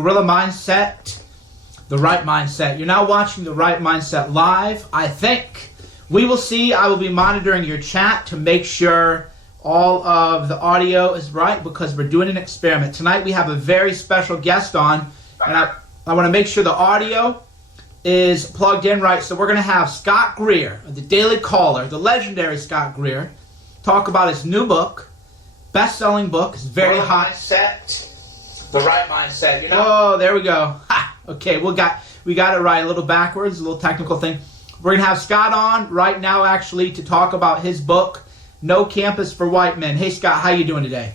Guerrilla Mindset, The Right Mindset. You're now watching The Right Mindset live, I think. We will see. I will be monitoring your chat to make sure all of the audio is right because we're doing an experiment. Tonight we have a very special guest on, and I want to make sure the audio is plugged in right. So we're going to have Scott Greer, the Daily Caller, the legendary Scott Greer, talk about his new book, best-selling book. It's very hot. Mindset, The Right Mindset. You know? Oh, there we go. Ha! Okay, we got it right. A little backwards, a little technical thing. We're going to have Scott on right now, actually, to talk about his book, No Campus for White Men. Hey, Scott, how you doing today?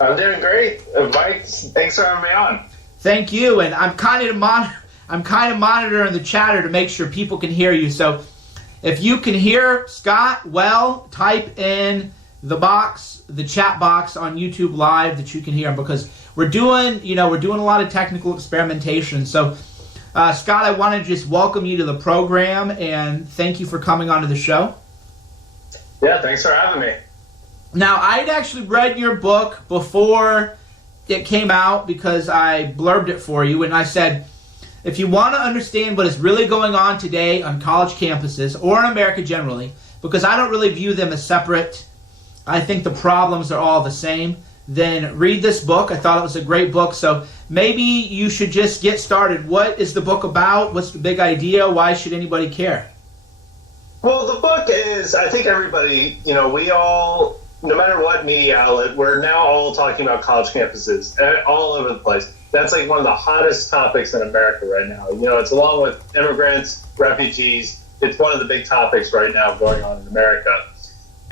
I'm doing great, Mike. Thanks for having me on. Thank you, and I'm kind of monitoring the chatter to make sure people can hear you. So if you can hear Scott well, type in the chat box on YouTube Live that you can hear him, because we're doing a lot of technical experimentation. So Scott, I want to just welcome you to the program and thank you for coming onto the show. Yeah, thanks for having me. Now, I'd actually read your book before it came out because I blurbed it for you, and I said, if you want to understand what is really going on today on college campuses or in America generally, because I don't really view them as separate, I think the problems are all the same, then read this book. I thought it was a great book, so maybe you should just get started. What is the book about? What's the big idea? Why should anybody care? Well, the book is, I think everybody, we all, no matter what media outlet, we're now all talking about college campuses all over the place. That's like one of the hottest topics in America right now. It's along with immigrants, refugees. It's one of the big topics right now going on in America.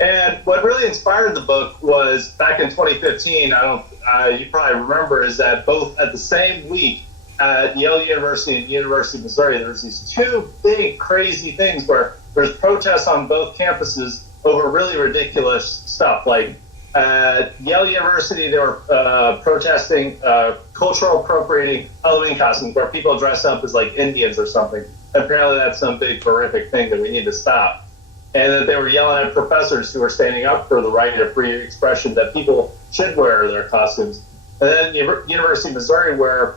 And what really inspired the book was back in 2015, you probably remember, is that both at the same week at Yale University and University of Missouri, there was these two big crazy things where there's protests on both campuses over really ridiculous stuff. Like at Yale University, they were protesting cultural appropriating Halloween costumes where people dress up as like Indians or something. Apparently that's some big horrific thing that we need to stop. And that they were yelling at professors who were standing up for the right of free expression that people should wear their costumes. And then University of Missouri, where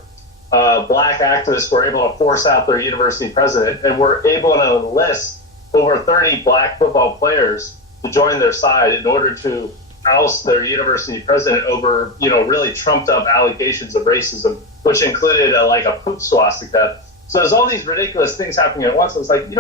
black activists were able to force out their university president and were able to enlist over 30 black football players to join their side in order to oust their university president over, really trumped up allegations of racism, which included a poop swastika. So there's all these ridiculous things happening at once. And it's like,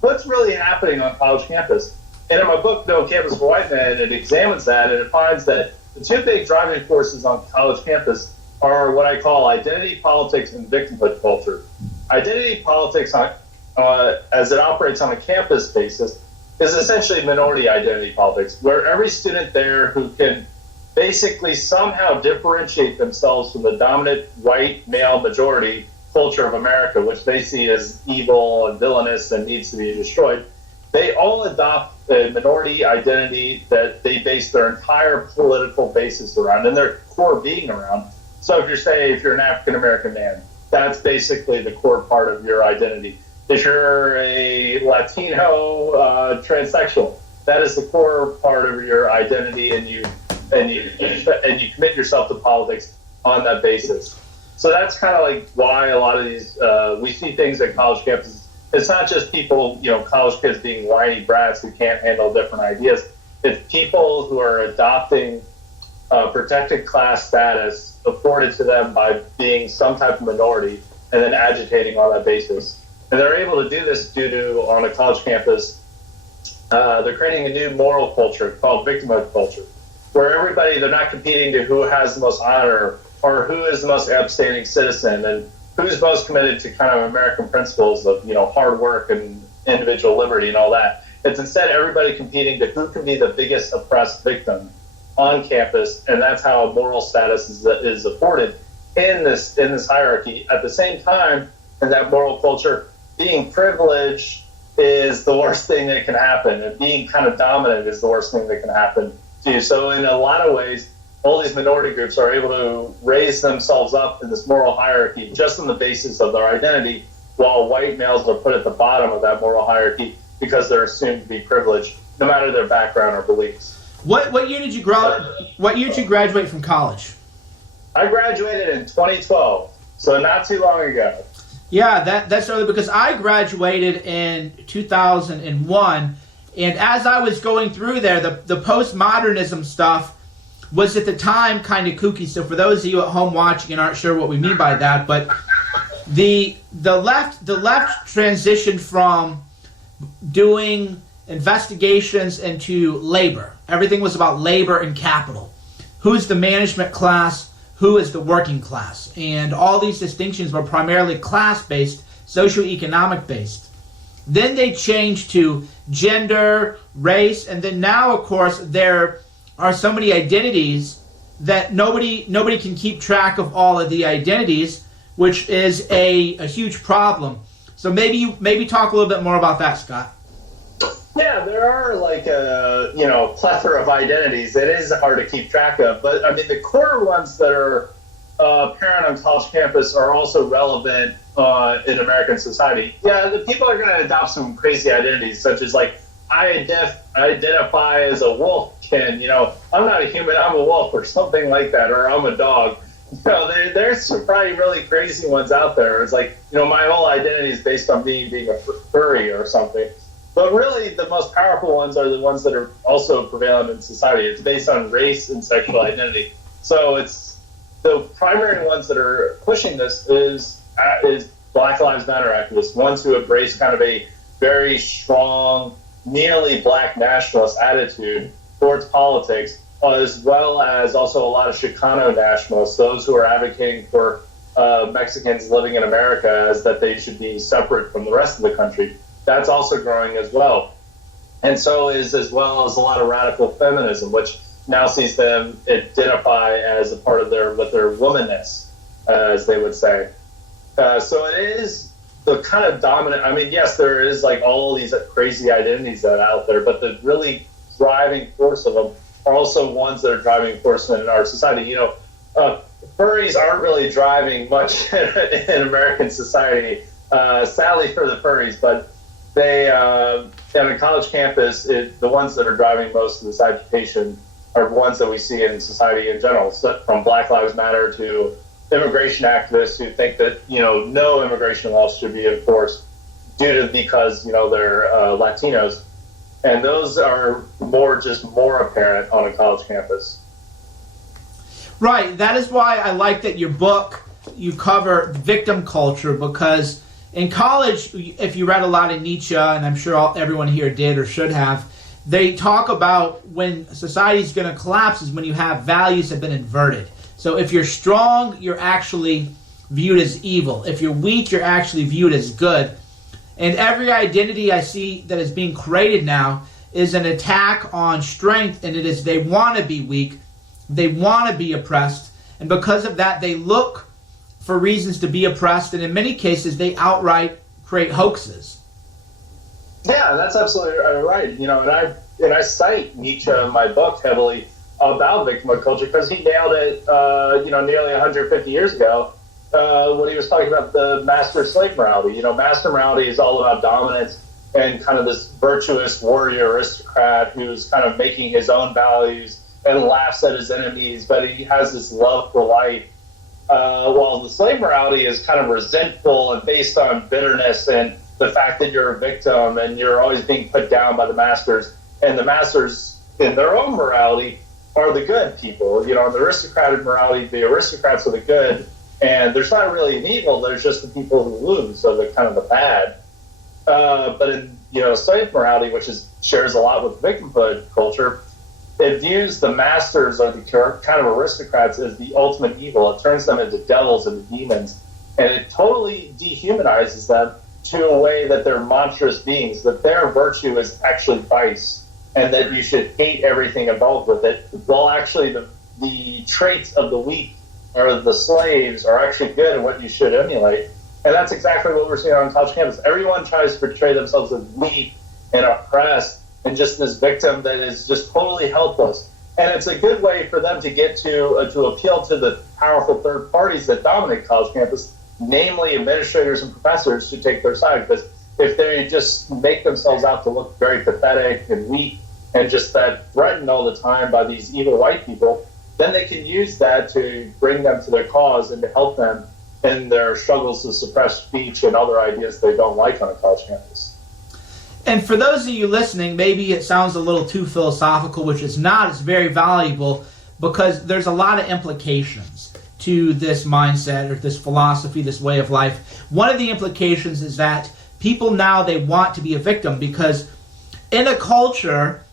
what's really happening on college campus? And in my book, No Campus for White Men, it examines that, and it finds that the two big driving forces on college campus are what I call identity politics and victimhood culture. Identity politics, as it operates on a campus basis, is essentially minority identity politics, where every student there who can basically somehow differentiate themselves from the dominant white male majority culture of America, which they see as evil and villainous and needs to be destroyed, they all adopt a minority identity that they base their entire political basis around and their core being around. So if you're an African-American man, that's basically the core part of your identity. If you're a Latino transsexual, that is the core part of your identity, and you commit yourself to politics on that basis. So that's kind of like why a lot of these we see things at college campuses. It's not just people, college kids being whiny brats who can't handle different ideas. It's people who are adopting protected class status afforded to them by being some type of minority and then agitating on that basis. And they're able to do this due to, on a college campus, they're creating a new moral culture called victimhood culture, where they're not competing to who has the most honor or who is the most upstanding citizen and who's most committed to kind of American principles of, hard work and individual liberty and all that. It's instead everybody competing to who can be the biggest oppressed victim on campus, and that's how moral status is afforded in this hierarchy. At the same time, in that moral culture, being privileged is the worst thing that can happen, and being kind of dominant is the worst thing that can happen to you. So in a lot of ways, all these minority groups are able to raise themselves up in this moral hierarchy just on the basis of their identity, while white males are put at the bottom of that moral hierarchy because they're assumed to be privileged, no matter their background or beliefs. What year did you graduate from college? I graduated in 2012. So not too long ago. Yeah, that's early because I graduated in 2001, and as I was going through there, the postmodernism stuff was at the time kind of kooky. So for those of you at home watching and aren't sure what we mean by that, but the left transitioned from doing investigations into labor. Everything was about labor and capital. Who's the management class? Who is the working class? And all these distinctions were primarily class-based, socioeconomic based. Then they changed to gender, race, and then now, of course, there are so many identities that nobody can keep track of all of the identities, which is a huge problem. So maybe talk a little bit more about that, Scott. Yeah, there are like a plethora of identities. It is hard to keep track of, but I mean the core ones that are apparent on college campus are also relevant in American society. Yeah, the people are going to adopt some crazy identities, such as like I identify as a wolfkin. I'm not a human, I'm a wolf, or something like that, or I'm a dog. There's some probably really crazy ones out there. It's like my whole identity is based on being a furry or something. But really, the most powerful ones are the ones that are also prevalent in society. It's based on race and sexual identity. So it's the primary ones that are pushing this is Black Lives Matter activists, ones who embrace kind of a very strong, nearly black nationalist attitude towards politics, as well as also a lot of Chicano nationalists, those who are advocating for Mexicans living in America as that they should be separate from the rest of the country. That's also growing as well. And so is as well as a lot of radical feminism, which now sees them identify as a part of their womanness, as they would say. So it is the kind of dominant, I mean, yes, there is like all these crazy identities that are out there, but the really driving force of them are also ones that are driving force in our society. Furries aren't really driving much in American society, sadly for the furries, but they, on a college campus, the ones that are driving most of this agitation are ones that we see in society in general, so from Black Lives Matter to immigration activists who think that, no immigration laws should be enforced because they're Latinos. And those are more apparent on a college campus. Right. That is why I like that your book, you cover victim culture, because in college, if you read a lot of Nietzsche, and I'm sure everyone here did or should have, they talk about when society's going to collapse is when you have values have been inverted. So if you're strong, you're actually viewed as evil. If you're weak, you're actually viewed as good. And every identity I see that is being created now is an attack on strength, and it is they want to be weak, they want to be oppressed, and because of that, they look for reasons to be oppressed, and in many cases, they outright create hoaxes. Yeah, that's absolutely right. And I cite Nietzsche in my book heavily about victimhood culture because he nailed it, nearly 150 years ago when he was talking about the master-slave morality. Master morality is all about dominance and kind of this virtuous warrior aristocrat who's kind of making his own values and laughs at his enemies, but he has this love for life. While the slave morality is kind of resentful and based on bitterness and the fact that you're a victim and you're always being put down by the masters, and the masters in their own morality are the good people. In the aristocratic morality, the aristocrats are the good, and there's not really an evil, there's just the people who lose, so they're kind of the bad. But in slave morality, which shares a lot with victimhood culture, it views the masters or the kind of aristocrats as the ultimate evil. It turns them into devils and demons, and it totally dehumanizes them to a way that they're monstrous beings, that their virtue is actually vice, and that you should hate everything involved with it. While actually the traits of the weak or the slaves are actually good and what you should emulate. And that's exactly what we're seeing on college campus. Everyone tries to portray themselves as weak and oppressed and just this victim that is just totally helpless. And it's a good way for them to get to appeal to the powerful third parties that dominate college campus, namely administrators and professors, to take their side. Because if they just make themselves out to look very pathetic and weak and just that threatened all the time by these evil white people, then they can use that to bring them to their cause and to help them in their struggles to suppress speech and other ideas they don't like on a college campus. And for those of you listening, maybe it sounds a little too philosophical, which is not. It's very valuable because there's a lot of implications to this mindset or this philosophy, this way of life. One of the implications is that people now, they want to be a victim because in a culture,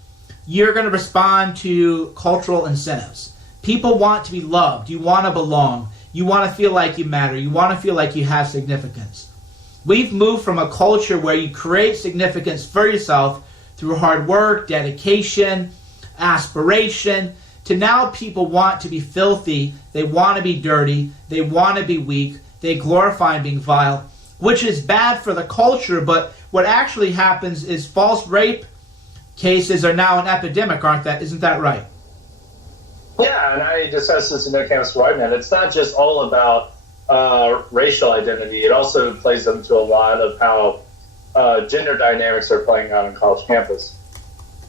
you're going to respond to cultural incentives. People want to be loved. You want to belong. You want to feel like you matter. You want to feel like you have significance. We've moved from a culture where you create significance for yourself through hard work, dedication, aspiration, to now people want to be filthy, they want to be dirty, they want to be weak, they glorify being vile, which is bad for the culture, but what actually happens is false rape cases are now an epidemic, aren't that? Isn't that right? Yeah, and I discussed this in No Campus for White Men. It's not just all about racial identity. It also plays into a lot of how gender dynamics are playing out on college campus.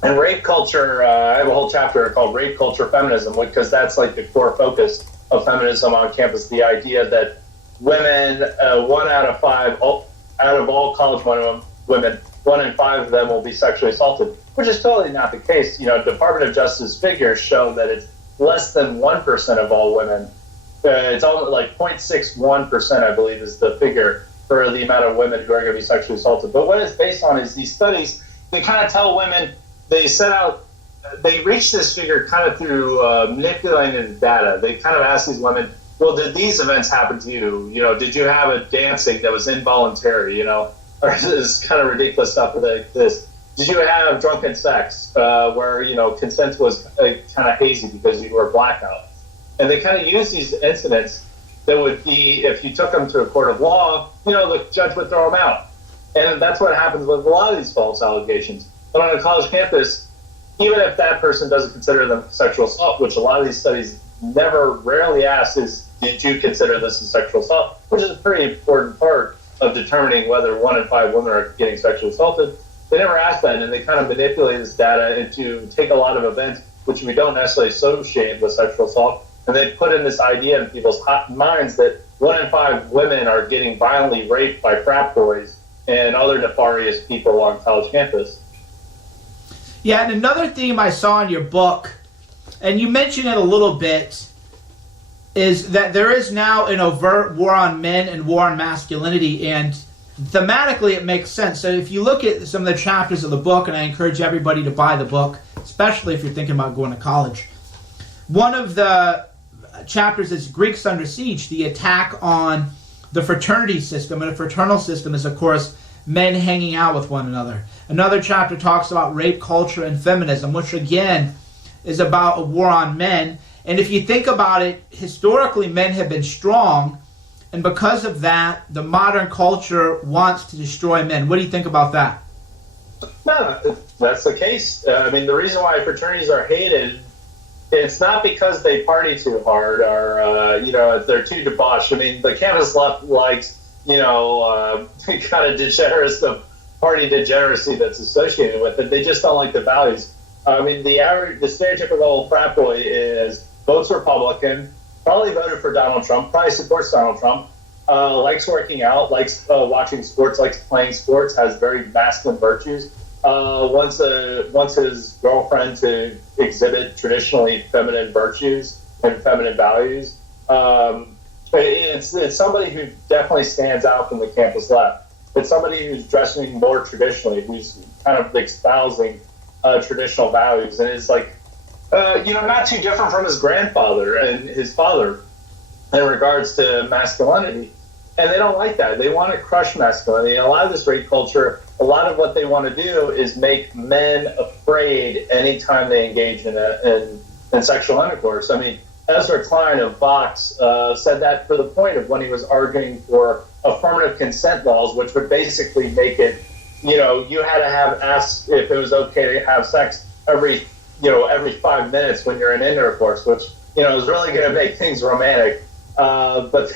And rape culture, I have a whole chapter called Rape Culture Feminism, because that's like the core focus of feminism on campus, the idea that women, 1 out of 5, out of all college women, 1 in 5 of them will be sexually assaulted, which is totally not the case. You know, Department of Justice figures show that it's less than 1% of all women. It's almost like 0.61%, I believe, is the figure for the amount of women who are going to be sexually assaulted. But what it's based on is these studies, they kind of tell women, they reach this figure kind of through manipulating the data. They kind of ask these women, well, did these events happen to you? You know, did you have a dancing that was involuntary, you know, or this kind of ridiculous stuff like this? Did you have drunken sex where, you know, consent was kind of hazy because you were blackout? And they kind of use these incidents that would be, if you took them to a court of law, you know, the judge would throw them out. And that's what happens with a lot of these false allegations. But on a college campus, even if that person doesn't consider them sexual assault, which a lot of these studies rarely ask is, did you consider this a sexual assault? Which is a pretty important part of determining whether 1 in 5 women are getting sexually assaulted. They never ask that, and they kind of manipulate this data into take a lot of events which we don't necessarily associate with sexual assault, and they put in this idea in people's minds that 1 in 5 women are getting violently raped by frat boys and other nefarious people on college campus. Yeah, and another theme I saw in your book, and you mentioned it a little bit, is that there is now an overt war on men and war on masculinity, and thematically it makes sense. So if you look at some of the chapters of the book, and I encourage everybody to buy the book, especially if you're thinking about going to college, one of the chapters is Greeks Under Siege, the attack on the fraternity system, and a fraternal system is, of course, men hanging out with one another. Another chapter talks about rape culture and feminism, which again is about a war on men. And if you think about it, historically men have been strong, and because of that, the modern culture wants to destroy men. What do you think about that? No, that's the case. I mean, the reason why fraternities are hated, it's not because they party too hard or, you know, they're too debauched. I mean, the campus left likes, you know, kind of the party degeneracy that's associated with it. They just don't like the values. I mean, the stereotypical frat boy votes Republican, probably voted for Donald Trump, probably supports Donald Trump, likes working out, likes watching sports, likes playing sports, has very masculine virtues, wants his girlfriend to exhibit traditionally feminine virtues and feminine values. It's somebody who definitely stands out from the campus left. It's somebody who's dressing more traditionally, who's kind of espousing traditional values, and it's like, you know, not too different from his grandfather and his father in regards to masculinity. And they don't like that. They want to crush masculinity. And a lot of this rape culture, a lot of what they want to do is make men afraid anytime they engage in sexual intercourse. I mean, Ezra Klein of Vox said that for the point of when he was arguing for affirmative consent laws, which would basically make it, you know, you had to ask if it was okay to have sex every 5 minutes when you're in intercourse, which, you know, is really going to make things romantic. But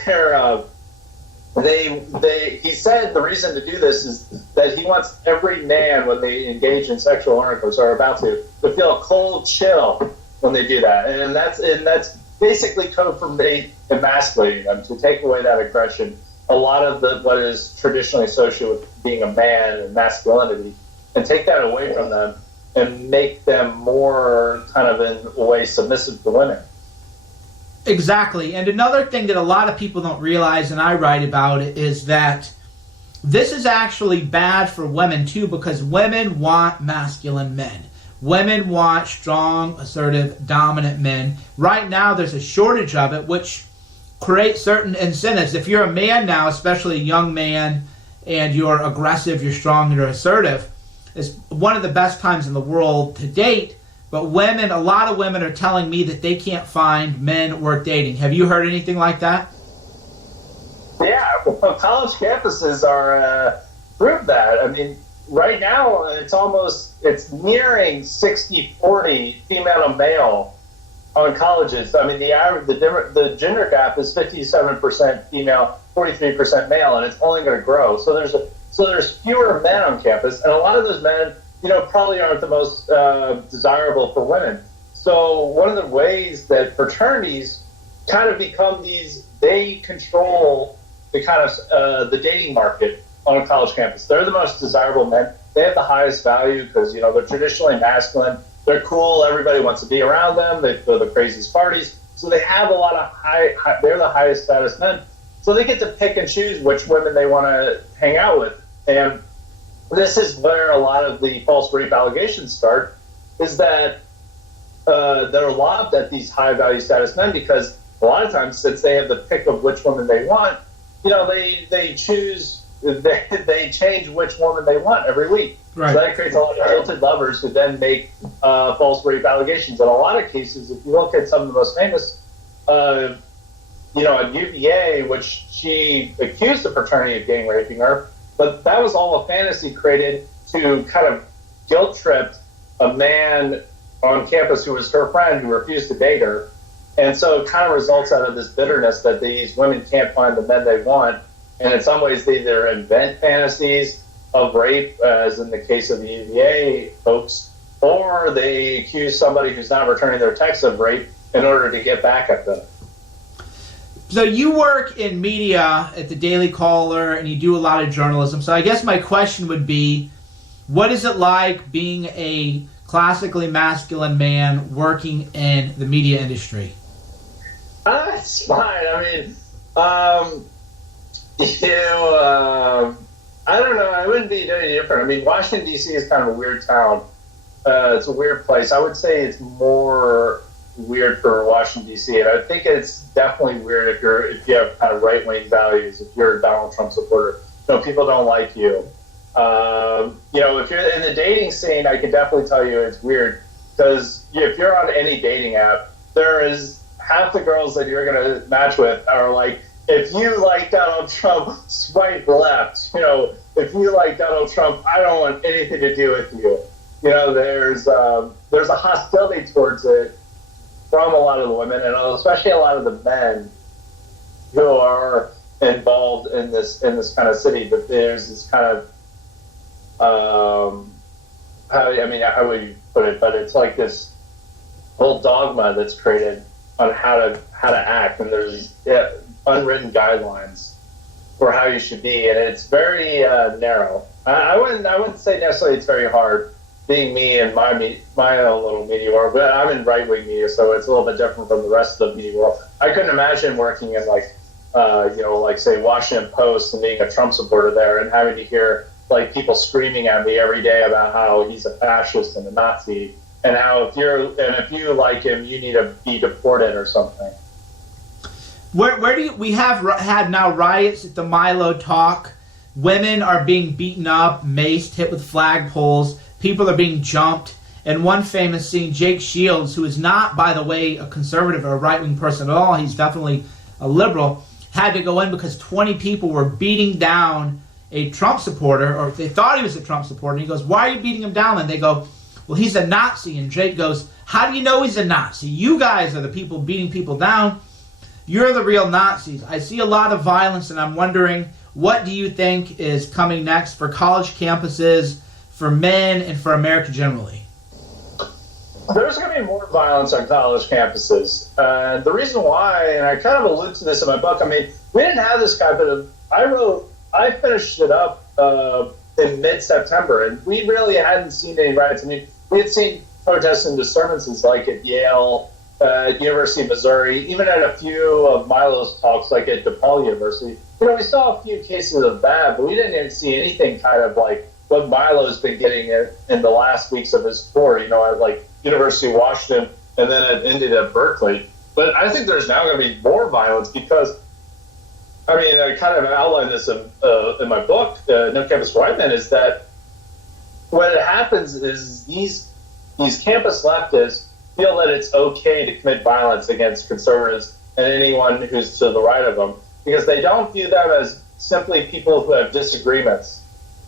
he said the reason to do this is that he wants every man, when they engage in sexual intercourse or are about to feel a cold chill when they do that. And that's basically code for emasculating them, to take away that aggression. A lot of what is traditionally associated with being a man and masculinity, and take that away from them and make them more kind of in a way submissive to women. Exactly. And another thing that a lot of people don't realize, and I write about it, is that this is actually bad for women too, because women want masculine men. Women want strong, assertive, dominant men. Right now there's a shortage of it, which creates certain incentives. If you're a man now, especially a young man, and you're aggressive, you're strong, you're assertive, it's one of the best times in the world to date. But women, a lot of women are telling me that they can't find men worth dating. Have you heard anything like that? Yeah, well, college campuses are prove that. I mean, right now it's nearing 60-40 female to male on colleges. I mean, the gender gap is 57% female, 43% male, and it's only going to grow. So there's fewer men on campus, and a lot of those men, probably aren't the most desirable for women. So one of the ways that fraternities kind of become they control the kind of the dating market on a college campus. They're the most desirable men. They have the highest value because, they're traditionally masculine. They're cool. Everybody wants to be around them. They throw the craziest parties. So they have a lot of they're the highest status men. So they get to pick and choose which women they want to hang out with. And this is where a lot of the false rape allegations start, is that they're lobbed at these high value status men because a lot of times, since they have the pick of which woman they want, they change which woman they want every week. Right. So that creates a lot of jilted lovers who then make false rape allegations. In a lot of cases, if you look at some of the most famous, at UVA, which she accused the fraternity of gang raping her, but that was all a fantasy created to kind of guilt trip a man on campus who was her friend who refused to date her. And so it kind of results out of this bitterness that these women can't find the men they want. And in some ways, they either invent fantasies of rape, as in the case of the UVA folks, or they accuse somebody who's not returning their texts of rape in order to get back at them. So you work in media at the Daily Caller, and you do a lot of journalism. So I guess my question would be, what is it like being a classically masculine man working in the media industry? It's fine. I mean, I don't know. I wouldn't be any different. I mean, Washington, D.C. is kind of a weird town. It's a weird place. I would say it's more weird for Washington, D.C., and I think it's definitely weird if you have kind of right-wing values, if you're a Donald Trump supporter. People don't like you. If you're in the dating scene, I can definitely tell you it's weird, because if you're on any dating app, there is half the girls that you're going to match with are like, if you like Donald Trump, swipe left. If you like Donald Trump, I don't want anything to do with you. There's a hostility towards it from a lot of the women, and especially a lot of the men who are involved in this kind of city. But there's this kind of how would you put it? But it's like this whole dogma that's created on how to act, and there's unwritten guidelines for how you should be, and it's very narrow. I wouldn't say necessarily it's very hard, being me and my own little media world, but I'm in right-wing media, so it's a little bit different from the rest of the media world. I couldn't imagine working in say Washington Post and being a Trump supporter there and having to hear people screaming at me every day about how he's a fascist and a Nazi, and how if you like him, you need to be deported or something. We have had now riots at the Milo Talk. Women are being beaten up, maced, hit with flagpoles. People are being jumped. And one famous scene, Jake Shields, who is not, by the way, a conservative or a right-wing person at all, he's definitely a liberal, had to go in because 20 people were beating down a Trump supporter, or they thought he was a Trump supporter. And he goes, "Why are you beating him down?" And they go, "Well, he's a Nazi." And Jake goes, "How do you know he's a Nazi? You guys are the people beating people down. You're the real Nazis." I see a lot of violence, and I'm wondering, what do you think is coming next for college campuses, for men, and for America generally? There's going to be more violence on college campuses. And the reason why, and I kind of allude to this in my book, I mean, we didn't have this guy, but I finished it up in mid-September, and we really hadn't seen any riots. I mean, we had seen protests and disturbances like at Yale, at University of Missouri, even at a few of Milo's talks, like at DePaul University. You know, we saw a few cases of that, but we didn't even see anything kind of like what Milo's been getting in the last weeks of his tour, you know, at like University of Washington and then it ended at Berkeley. But I think there's now going to be more violence because, I mean, I kind of outlined this in my book, No Campus for White Men, is that what happens is these campus leftists feel that it's okay to commit violence against conservatives and anyone who's to the right of them because they don't view them as simply people who have disagreements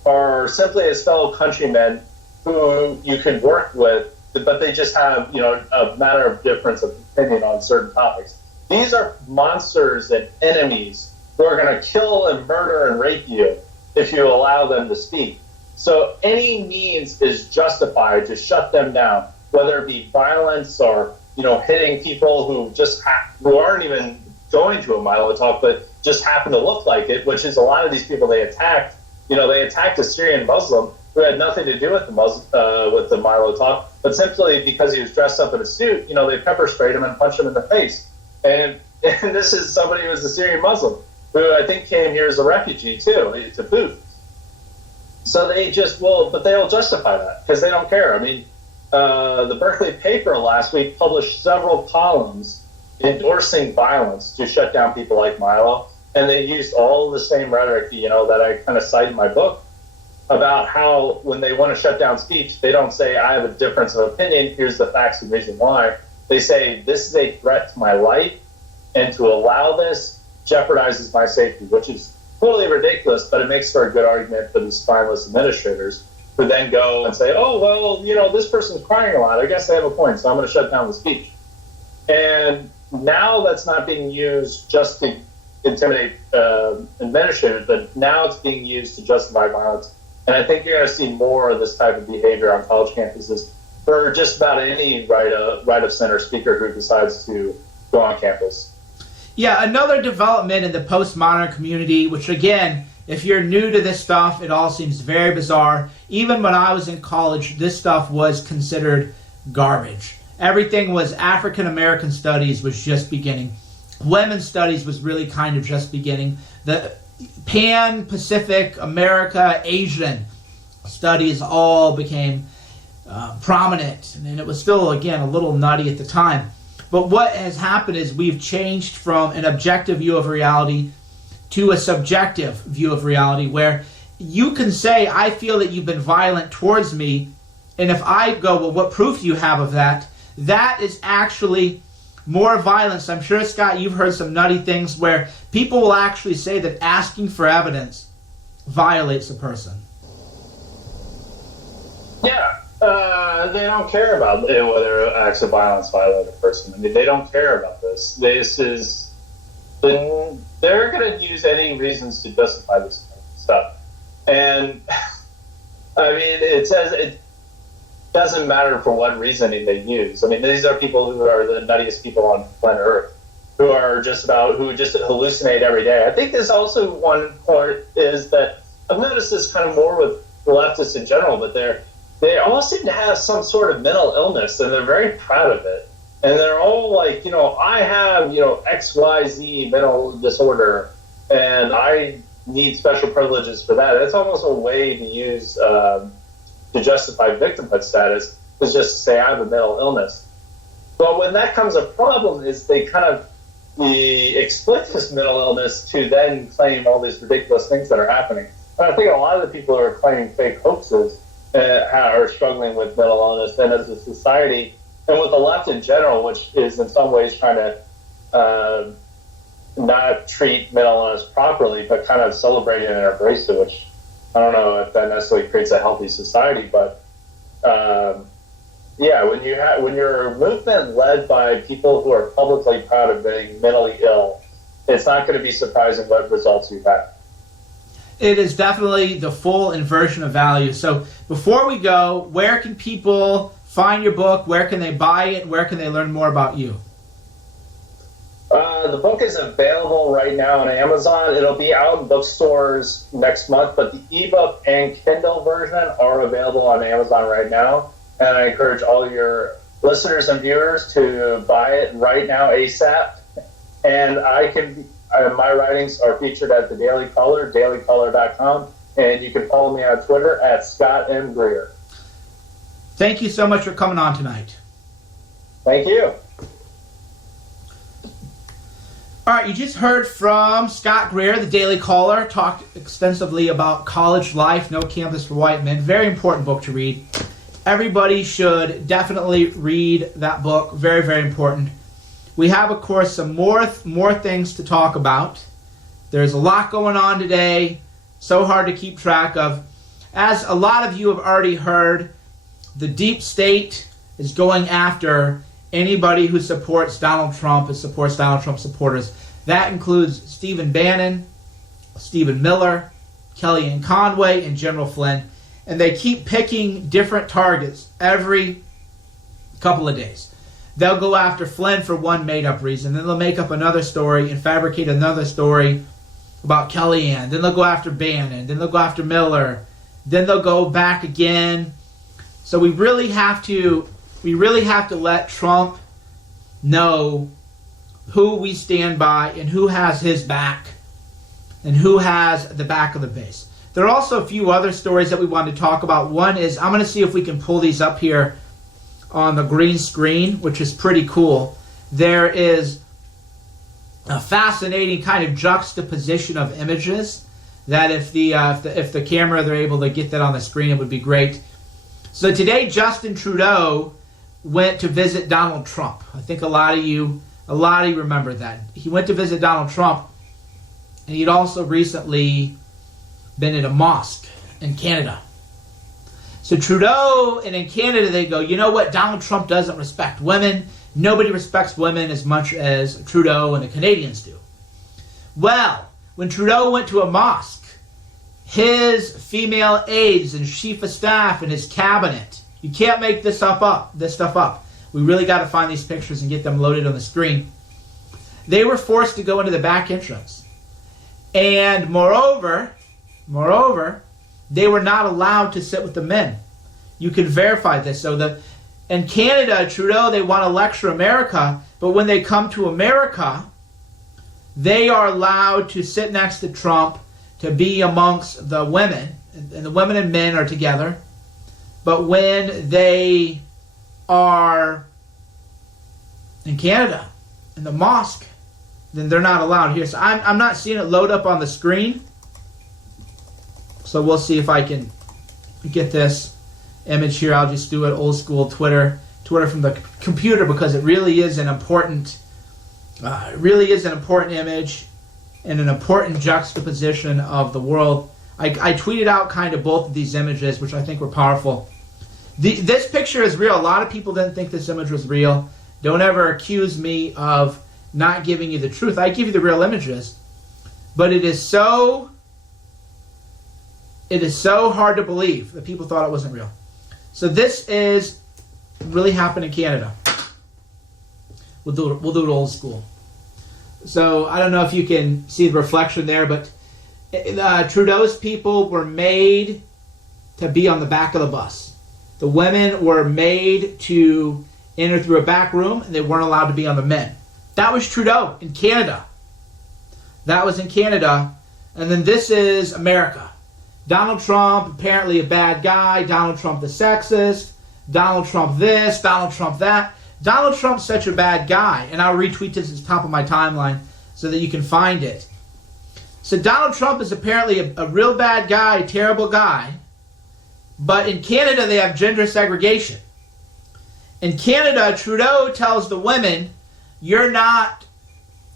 or simply as fellow countrymen who you can work with, but they just have, you know, a matter of difference of opinion on certain topics. These are monsters and enemies who are going to kill and murder and rape you if you allow them to speak. So any means is justified to shut them down, whether it be violence or, you know, hitting people who aren't even going to a Milo talk, but just happen to look like it, which is a lot of these people they attacked. You know, they attacked a Syrian Muslim who had nothing to do with the Milo talk, but simply because he was dressed up in a suit, you know, they pepper sprayed him and punched him in the face. And this is somebody who was a Syrian Muslim who I think came here as a refugee too, to boot. So they just will, but they'll justify that because they don't care. I mean, the Berkeley paper last week published several columns endorsing violence to shut down people like Milo, and they used all the same rhetoric, you know, that I kind of cite in my book about how when they want to shut down speech, they don't say, I have a difference of opinion, here's the facts and reason why. They say, this is a threat to my life, and to allow this jeopardizes my safety, which is totally ridiculous, but it makes for a good argument for these spineless administrators who then go and say, oh, well, you know, this person's crying a lot. I guess they have a point, so I'm going to shut down the speech. And now that's not being used just to intimidate administrators, but now it's being used to justify violence. And I think you're going to see more of this type of behavior on college campuses for just about any right of center speaker who decides to go on campus. Yeah, another development in the postmodern community, which again, if you're new to this stuff, it all seems very bizarre. Even when I was in college, this stuff was considered garbage. Everything was African American studies was just beginning. Women's studies was really kind of just beginning. The Pan-Pacific, America, Asian studies all became prominent. And it was still, again, a little nutty at the time. But what has happened is we've changed from an objective view of reality to a subjective view of reality where you can say, I feel that you've been violent towards me, and if I go, well, what proof do you have of that? That is actually more violence. I'm sure, Scott, you've heard some nutty things where people will actually say that asking for evidence violates a person. Yeah. They don't care about whether acts of violence violate a person. I mean, they don't care about this. They're going to use any reasons to justify this kind of stuff. And, I mean, it says it doesn't matter for what reasoning they use. I mean, these are people who are the nuttiest people on planet Earth, who just hallucinate every day. I think there's also one part is that I've noticed this kind of more with leftists in general, but they all seem to have some sort of mental illness, and they're very proud of it. And they're all like, you know, I have, you know, XYZ mental disorder, and I need special privileges for that. It's almost a way to use to justify victimhood status, is just to say I have a mental illness. But when that comes a problem is they kind of exploit this mental illness to then claim all these ridiculous things that are happening. And I think a lot of the people who are claiming fake hoaxes are struggling with mental illness, and as a society, and with the left in general, which is in some ways trying to not treat mental illness properly, but kind of celebrate it and embrace it, which I don't know if that necessarily creates a healthy society. But yeah, when you're a movement led by people who are publicly proud of being mentally ill, it's not going to be surprising what results you have. It is definitely the full inversion of value. So before we go, where can people find your book? Where can they buy it? Where can they learn more about you? The book is available right now on Amazon. It'll be out in bookstores next month, but the ebook and Kindle version are available on Amazon right now. And I encourage all your listeners and viewers to buy it right now ASAP. And my writings are featured at the Daily Caller, dailycaller.com, and you can follow me on Twitter at Scott M. Greer. Thank you so much for coming on tonight. Thank you. All right, you just heard from Scott Greer, the Daily Caller, talked extensively about college life, No Campus for White Men. Very important book to read. Everybody should definitely read that book. Very, very important. We have, of course, some more things to talk about. There's a lot going on today, so hard to keep track of. As a lot of you have already heard, the deep state is going after anybody who supports Donald Trump and supports Donald Trump supporters. That includes Stephen Bannon, Stephen Miller, Kellyanne Conway, and General Flynn. And they keep picking different targets every couple of days. They'll go after Flynn for one made-up reason. Then they'll make up another story and fabricate another story about Kellyanne. Then they'll go after Bannon. Then they'll go after Miller. Then they'll go back again. So we really have to let Trump know who we stand by and who has his back and who has the back of the base. There are also a few other stories that we wanted to talk about. One is, I'm going to see if we can pull these up here on the green screen, which is pretty cool. There is a fascinating kind of juxtaposition of images that if the camera, they're able to get that on the screen, it would be great. So today, Justin Trudeau went to visit Donald Trump. I think a lot of you remember that. He went to visit Donald Trump, and he'd also recently been at a mosque in Canada. So Trudeau, and in Canada they go, you know what, Donald Trump doesn't respect women. Nobody respects women as much as Trudeau and the Canadians do. Well, when Trudeau went to a mosque, his female aides and chief of staff and his cabinet, you can't make this stuff up. We really got to find these pictures and get them loaded on the screen. They were forced to go into the back entrance. And moreover, they were not allowed to sit with the men. You can verify this. So in Canada, Trudeau, they want to lecture America, but when they come to America, they are allowed to sit next to Trump, to be amongst the women, and the women and men are together. But when they are in Canada, in the mosque, then they're not allowed here. So I'm not seeing it load up on the screen. So we'll see if I can get this image here. I'll just do it old school Twitter from the computer, because it really is an important image and an important juxtaposition of the world. I tweeted out kind of both of these images, which I think were powerful. This picture is real. A lot of people didn't think this image was real. Don't ever accuse me of not giving you the truth. I give you the real images. But it is so hard to believe that people thought it wasn't real. So this is really happened in Canada. We'll do it old school. So I don't know if you can see the reflection there, but Trudeau's people were made to be on the back of the bus. The women were made to enter through a back room, and they weren't allowed to be on the men. That was Trudeau in Canada. That was in Canada. And then this is America. Donald Trump, apparently a bad guy. Donald Trump the sexist. Donald Trump this. Donald Trump that. Donald Trump's such a bad guy. And I'll retweet this at the top of my timeline so that you can find it. So Donald Trump is apparently a real bad guy, a terrible guy. But in Canada, they have gender segregation. In Canada, Trudeau tells the women, you're not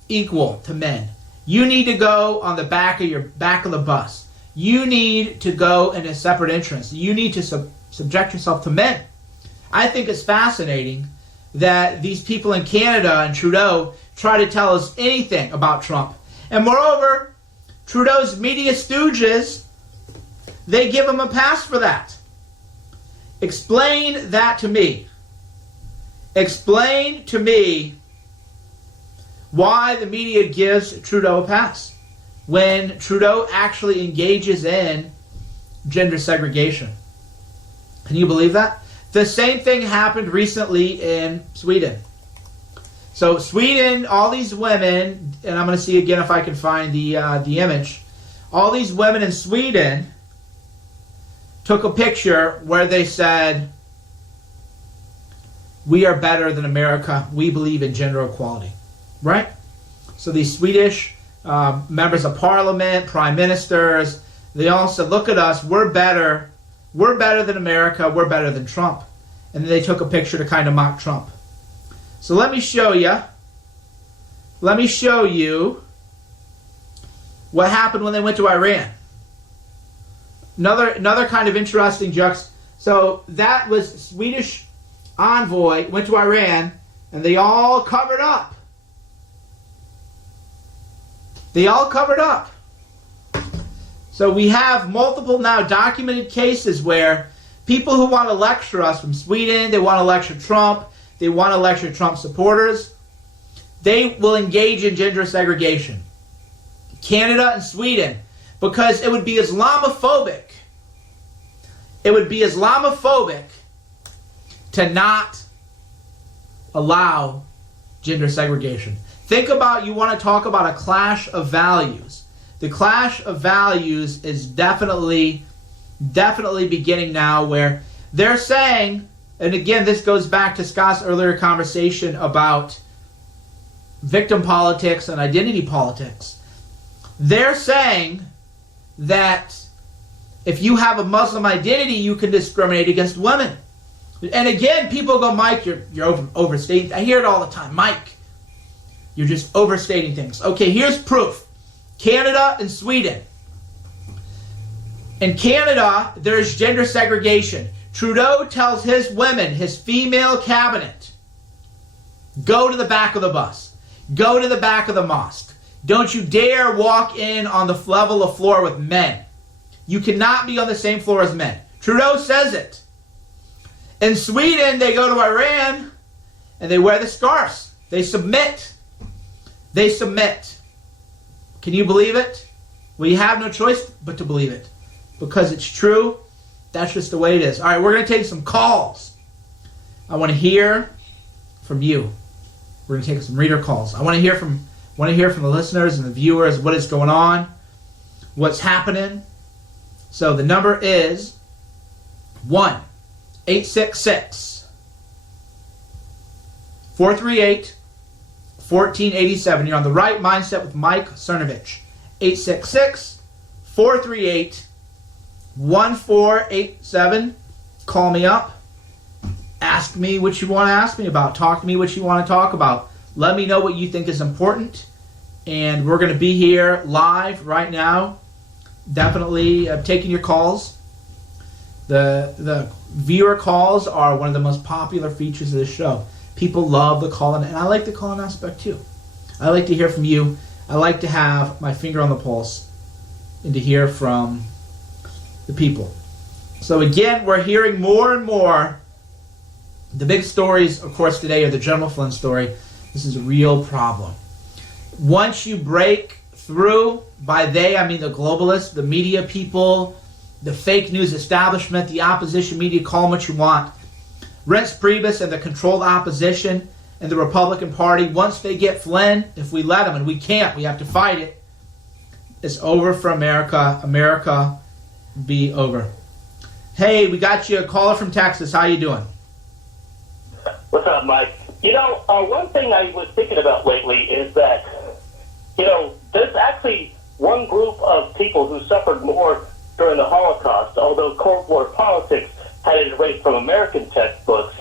equal to men. You need to go on the back of the bus. You need to go in a separate entrance. You need to subject yourself to men. I think it's fascinating that these people in Canada and Trudeau try to tell us anything about Trump. And moreover, Trudeau's media stooges, they give him a pass for that. Explain that to me. Explain to me why the media gives Trudeau a pass when Trudeau actually engages in gender segregation. Can you believe that? The same thing happened recently in Sweden. So Sweden, all these women, and I'm going to see again if I can find the image. All these women in Sweden took a picture where they said, "We are better than America. We believe in gender equality." Right? So these Swedish members of parliament, prime ministers, they all said, "Look at us. We're better. We're better than America. We're better than Trump." And then they took a picture to kind of mock Trump. So let me show you. Let me show you what happened when they went to Iran. Another kind of interesting So that was Swedish envoy went to Iran, and they all covered up. They all covered up. So we have multiple now documented cases where people who want to lecture us from Sweden, they want to lecture Trump, they want to lecture Trump supporters, they will engage in gender segregation. Canada and Sweden, because it would be Islamophobic. It would be Islamophobic to not allow gender segregation. Think about, you want to talk about a clash of values. The clash of values is definitely beginning now, where they're saying, and again, this goes back to Scott's earlier conversation about victim politics and identity politics. They're saying that if you have a Muslim identity, you can discriminate against women. And again, people go, "Mike, you're overstating." I hear it all the time. "Mike, you're just overstating things." Okay, here's proof. Canada and Sweden. In Canada, there's gender segregation. Trudeau tells his women, his female cabinet, "Go to the back of the bus. Go to the back of the mosque. Don't you dare walk in on the level of floor with men. You cannot be on the same floor as men." Trudeau says it. In Sweden, they go to Iran and they wear the scarves. They submit. They submit. Can you believe it? Well, you have no choice but to believe it, because it's true. That's just the way it is. All right, we're going to take some calls. I want to hear from you. We're going to take some reader calls. I want to hear from the listeners and the viewers what is going on, what's happening. So the number is 1-866-438-1487. You're on the right mindset with Mike Cernovich. 866-438-1487. Call me up. Ask me what you want to ask me about. Talk to me what you want to talk about. Let me know what you think is important. And we're going to be here live right now. Definitely taking your calls. The viewer calls are one of the most popular features of this show. People love the call-in, and I like the call-in aspect too. I like to hear from you. I like to have my finger on the pulse and to hear from the people. So again, we're hearing more and more. The big stories, of course, today are the General Flynn story. This is a real problem. Once you break through, by they, I mean the globalists, the media people, the fake news establishment, the opposition media, call them what you want. Reince Priebus and the controlled opposition and the Republican Party, once they get Flynn, if we let them, and we can't, we have to fight it, it's over for America. America be over. Hey, we got you a caller from Texas. How you doing? What's up, Mike? One thing I was thinking about lately is that, there's actually one group of people who suffered more during the Holocaust, although Cold War politics had it erased from American textbooks,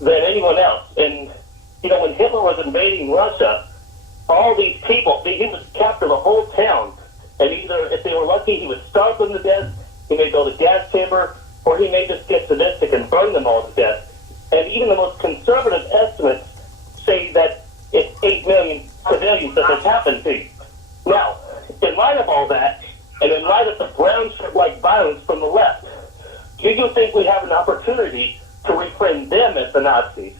than anyone else. And, when Hitler was invading Russia, all these people, he would capture the whole town. And either, if they were lucky, he would starve them to death, he may build a gas chamber, or he may just get sadistic and burn them all to death. And even the most conservative estimates say that it's 8 million civilians that this happened to. Now, in light of all that, and in light of the brown strip-like violence from the left, do you think we have an opportunity to reframe them as the Nazis?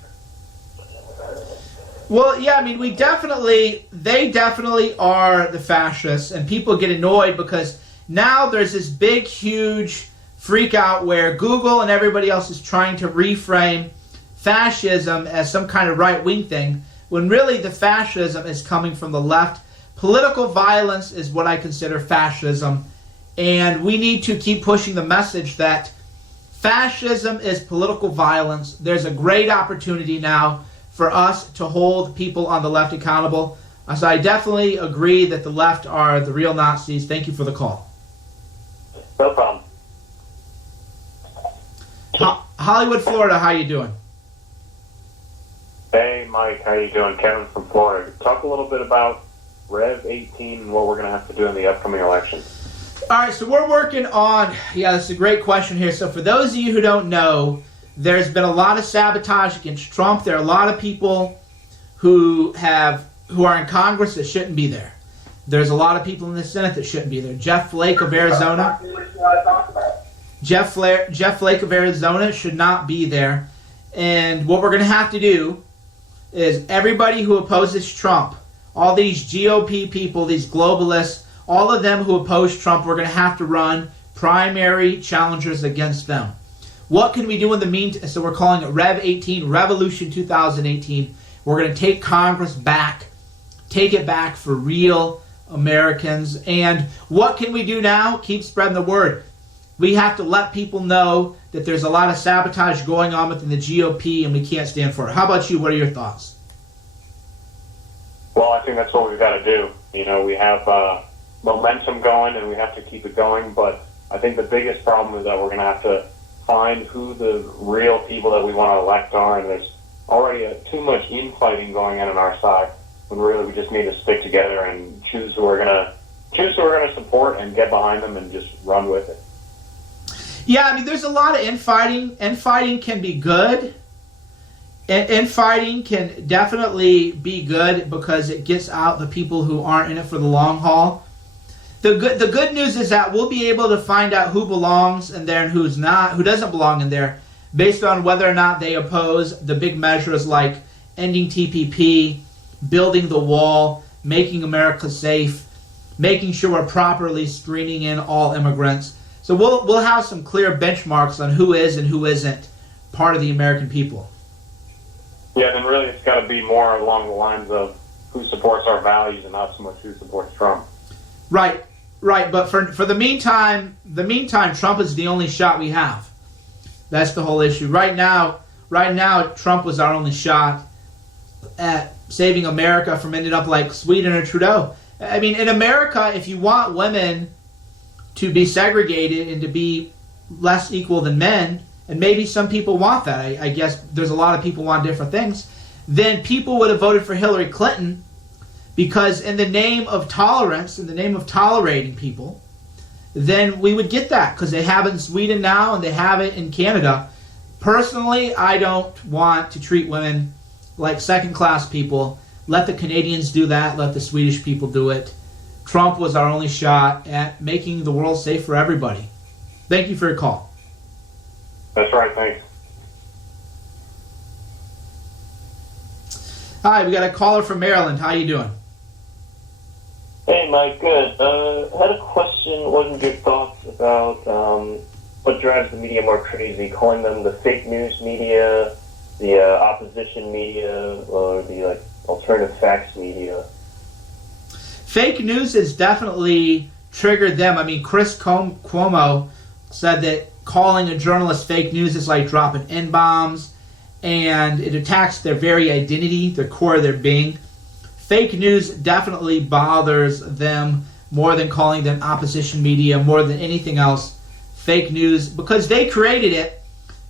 Well, yeah, I mean, they definitely are the fascists, and people get annoyed because now there's this big, huge freak out where Google and everybody else is trying to reframe fascism as some kind of right-wing thing, when really the fascism is coming from the left. Political violence is what I consider fascism, and we need to keep pushing the message that fascism is political violence. There's a great opportunity now for us to hold people on the left accountable. So I definitely agree that the left are the real Nazis. Thank you for the call. No problem. Hollywood, Florida, how you doing? Hey, Mike, how you doing? Kevin from Florida. Talk a little bit about Rev 18 and what we're going to have to do in the upcoming election. All right, so we're working on, that's a great question here. So for those of you who don't know, there's been a lot of sabotage against Trump. There are a lot of people who are in Congress that shouldn't be there. There's a lot of people in the Senate that shouldn't be there. Jeff Flake of Arizona. Jeff Flake of Arizona should not be there. And what we're going to have to do is everybody who opposes Trump, all these GOP people, these globalists, all of them who oppose Trump, we're going to have to run primary challengers against them. What can we do in the meantime? So we're calling it Rev 18, Revolution 2018. We're going to take Congress back, take it back for real Americans. And what can we do now? Keep spreading the word. We have to let people know that there's a lot of sabotage going on within the GOP, and we can't stand for it. How about you? What are your thoughts? Well, I think that's what we've got to do. We have momentum going, and we have to keep it going. But I think the biggest problem is that we're going to have to find who the real people that we want to elect are, and there's already too much infighting going on our side. When really we just need to stick together and choose who we're going to support and get behind them and just run with it. Yeah, I mean, there's a lot of infighting. Infighting can be good. Infighting can definitely be good because it gets out the people who aren't in it for the long haul. The good news is that we'll be able to find out who belongs in there and who's not, who doesn't belong in there, based on whether or not they oppose the big measures like ending TPP, building the wall, making America safe, making sure we're properly screening in all immigrants. So we'll have some clear benchmarks on who is and who isn't part of the American people. Yeah, then really it's got to be more along the lines of who supports our values and not so much who supports Trump. Right. But for the meantime, Trump is the only shot we have. That's the whole issue. Right now, Trump was our only shot at saving America from ending up like Sweden or Trudeau. I mean, in America, if you want women to be segregated and to be less equal than men, and maybe some people want that, I guess there's a lot of people want different things, then people would have voted for Hillary Clinton, because in the name of tolerance, in the name of tolerating people, then we would get that, because they have it in Sweden now and they have it in Canada. Personally, I don't want to treat women like second-class people. Let the Canadians do that. Let the Swedish people do it. Trump was our only shot at making the world safe for everybody. Thank you for your call. That's right, thanks. Hi, we got a caller from Maryland. How you doing? Hey, Mike, good. I had a question. What are your thoughts about what drives the media more crazy? Calling them the fake news media, the opposition media, or the alternative facts media? Fake news has definitely triggered them. I mean, Chris Cuomo said that calling a journalist fake news is like dropping N-bombs, and it attacks their very identity, the core of their being. Fake news definitely bothers them more than calling them opposition media, more than anything else. Fake news, because they created it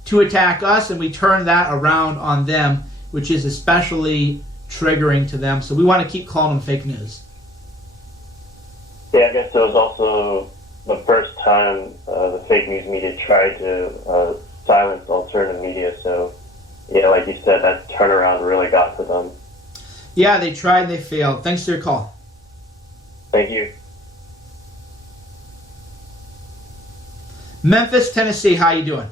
to attack us, and we turn that around on them, which is especially triggering to them. So we want to keep calling them fake news. Yeah, I guess it was also the first time the fake news media tried to silence alternative media. So, yeah, like you said, that turnaround really got to them. Yeah, they tried and they failed. Thanks for your call. Thank you. Memphis, Tennessee, how you doing?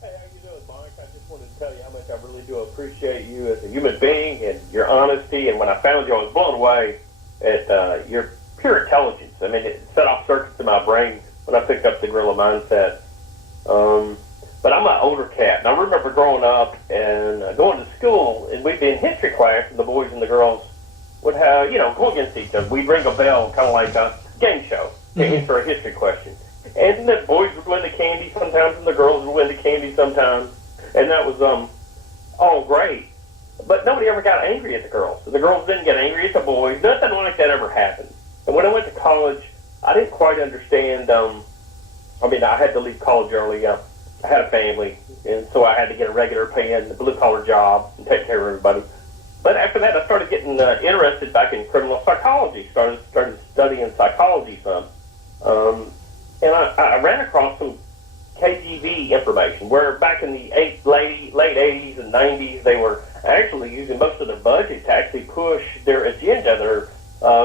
Hey, how you doing, Mike? I just wanted to tell you how much I really do appreciate you as a human being and your honesty. And when I found you, I was blown away at your pure intelligence. I mean, it set off circuits in my brain when I picked up the guerrilla mindset. But I'm an older cat, and I remember growing up and going to school, and we'd be in history class, and the boys and the girls would have, go against each other. We'd ring a bell, kind of like a game show, to answer a history question. And the boys would win the candy sometimes, and the girls would win the candy sometimes. And that was all great. But nobody ever got angry at the girls. The girls didn't get angry at the boys. Nothing like that ever happened. And when I went to college, I didn't quite understand. I had to leave college early. I had a family, and so I had to get a regular paying blue-collar job and take care of everybody. But after that, I started getting interested back in criminal psychology. Started studying psychology some. And I ran across some KGB information where back in the late 80s and 90s, they were actually using most of their budget to actually push their agenda, their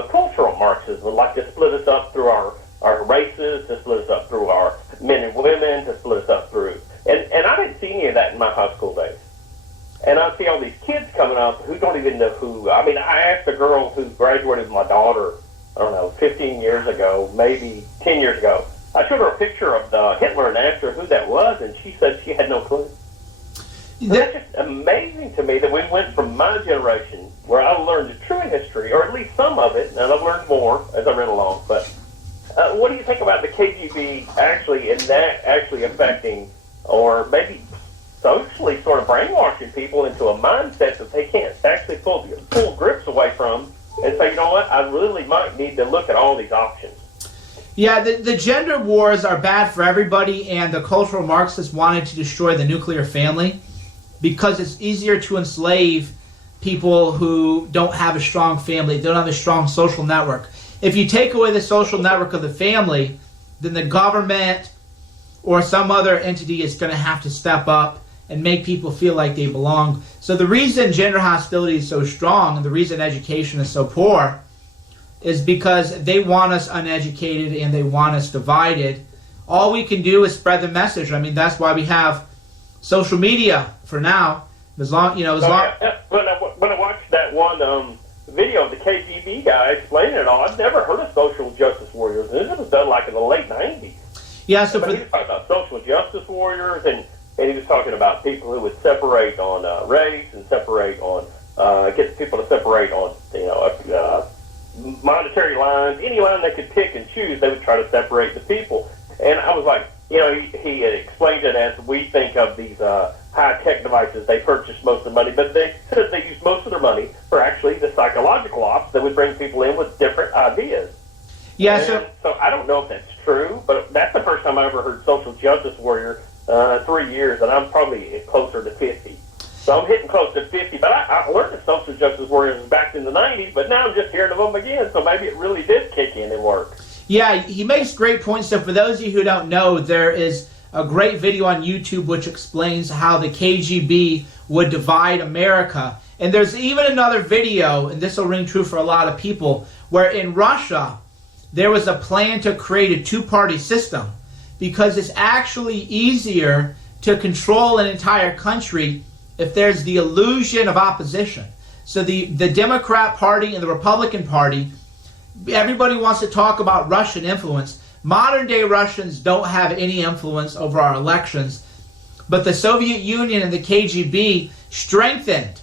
cultural Marxism, like to split us up through our races, to split us up through our men and women, to split us up through. And I didn't see any of that in my high school days. And I see all these kids coming up who don't even know who. I mean, I asked a girl who graduated with my daughter, 15 years ago, maybe 10 years ago. I showed her a picture of Hitler and asked her who that was, and she said she had no clue. That's just amazing to me that we went from my generation, where I learned the true history, or at least some of it, and I've learned more as I read along. But what do you think about the KGB actually affecting, or maybe socially sort of brainwashing people into a mindset that they can't actually pull grips away from and say, you know what, I really might need to look at all these options? Yeah, the gender wars are bad for everybody, and the cultural Marxists wanted to destroy the nuclear family because it's easier to enslave people who don't have a strong family, don't have a strong social network. If you take away the social network of the family, then the government or some other entity is going to have to step up and make people feel like they belong. So the reason gender hostility is so strong and the reason education is so poor is because they want us uneducated and they want us divided. All we can do is spread the message. I mean, that's why we have social media for now. When I watched that one video of the KGB guy explaining it all, I've never heard of social justice warriors. This was done like in the late 90s. Yeah, he was talking about social justice warriors, and he was talking about people who would separate on race and separate on, get people to separate on, monetary lines, any line they could pick and choose, they would try to separate the people. And I was like, he had explained it as we think of these high-tech devices. They purchase most of the money, but they said they use most of their money for actually the psychological ops that would bring people in with different ideas. Yeah, so I don't know if that's true, but that's the first time I ever heard social justice warrior 3 years, and I'm probably closer to 50. So I'm hitting close to 50, but I learned that social justice warriors back in the 90s, but now I'm just hearing of them again, so maybe it really did kick in and work. Yeah, he makes great points. So for those of you who don't know, there is a great video on YouTube which explains how the KGB would divide America. And there's even another video, and this will ring true for a lot of people, where in Russia, there was a plan to create a two-party system because it's actually easier to control an entire country if there's the illusion of opposition. So the Democrat Party and the Republican Party, everybody wants to talk about Russian influence. Modern day Russians don't have any influence over our elections, but the Soviet Union and the KGB strengthened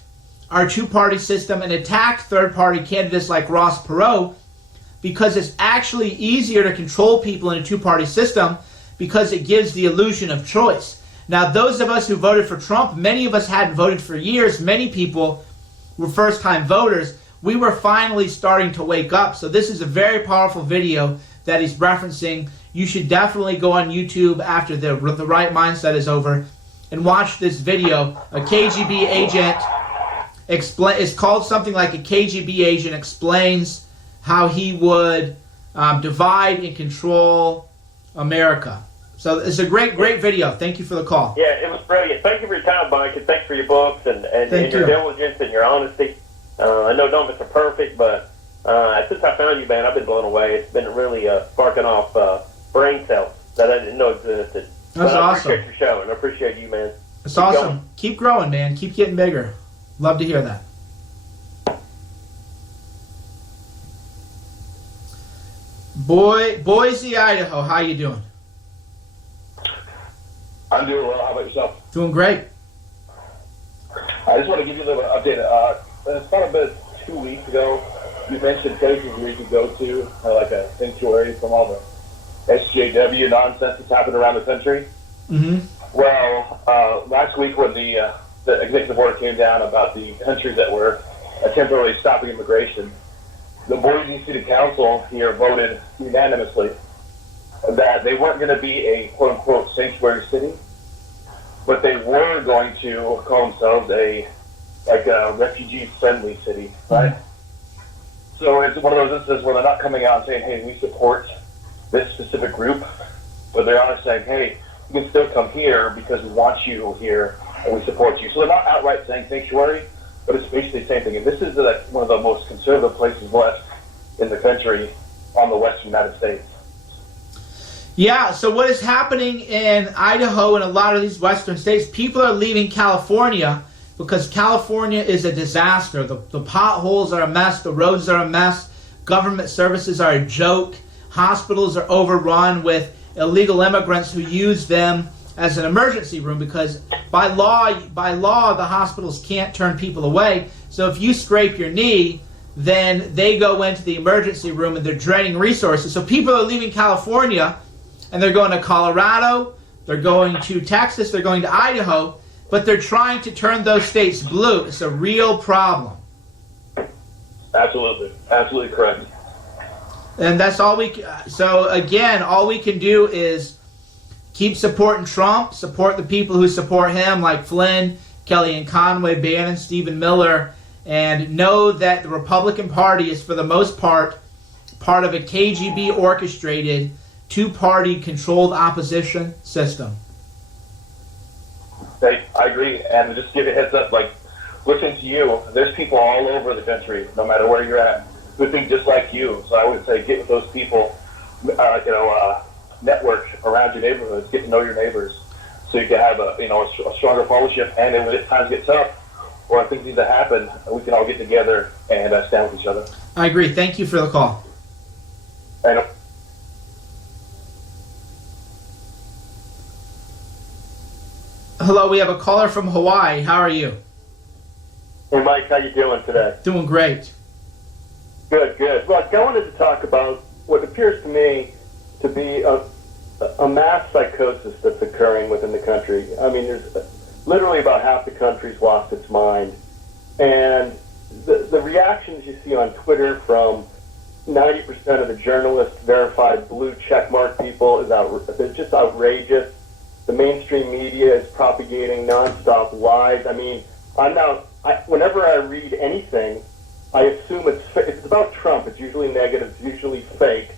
our two-party system and attacked third-party candidates like Ross Perot because it's actually easier to control people in a two-party system because it gives the illusion of choice. Now, those of us who voted for Trump, many of us hadn't voted for years. Many people were first-time voters. We were finally starting to wake up. So this is a very powerful video that he's referencing. You should definitely go on YouTube after the Right Mindset is over and watch this video. A KGB agent it's called something like a KGB agent explains how he would divide and control America. So it's a great video. Thank you for the call. Yeah, it was brilliant. Thank you for your time, Mike, and thanks for your books and your diligence and your honesty. I know none of us are perfect, but since I found you, man, I've been blown away. It's been really sparking off brain cells that I didn't know existed. That's I awesome. appreciate your show, and I appreciate you, man. It's Keep awesome. going. Keep growing, man. Keep getting bigger. Love to hear that. Boise, Idaho. How you doing? I'm doing well. How about yourself? Doing great. I just want to give you a little update. It's about 2 weeks ago, you mentioned places where you could go to, like a sanctuary from all the SJW nonsense that's happened around the country. Mm-hmm. Well, last week when the executive order came down about the countries that were temporarily stopping immigration, the Boise City Council here voted unanimously that they weren't going to be a quote-unquote sanctuary city, but they were going to call themselves a refugee-friendly city, right? So it's one of those instances where they're not coming out and saying, hey, we support this specific group, but they are saying, hey, you can still come here because we want you here and we support you. So they're not outright saying sanctuary, but it's basically the same thing. And this is one of the most conservative places left in the country on the western United States. Yeah, so what is happening in Idaho and a lot of these western states, people are leaving California because California is a disaster. The potholes are a mess, the roads are a mess, government services are a joke, hospitals are overrun with illegal immigrants who use them as an emergency room because by law the hospitals can't turn people away. So if you scrape your knee, then they go into the emergency room and they're draining resources. So people are leaving California and they're going to Colorado, they're going to Texas, they're going to Idaho, but they're trying to turn those states blue. It's a real problem. Absolutely. Absolutely correct. And that's all so again, all we can do is keep supporting Trump, support the people who support him, like Flynn, Kellyanne Conway, Bannon, Stephen Miller, and know that the Republican Party is, for the most part of a KGB orchestrated, two-party controlled opposition system. Hey, I agree, and just give you a heads up, like, listening to you, there's people all over the country, no matter where you're at, who think just like you. So I would say get with those people, network around your neighborhoods, get to know your neighbors, so you can have a stronger fellowship. And then when times get tough, or when things need to happen, we can all get together and stand with each other. I agree. Thank you for the call. And Hello, we have a caller from Hawaii. How are you? Hey, Mike, how you doing today? Doing great. Good, good. Look, I wanted to talk about what appears to me to be a mass psychosis that's occurring within the country. I mean, there's literally about half the country's lost its mind. And the reactions you see on Twitter from 90% of the journalists, verified blue checkmark people, they're just outrageous. The mainstream media is propagating nonstop lies. I mean, whenever I read anything, I assume it's about Trump. It's usually negative. It's usually fake.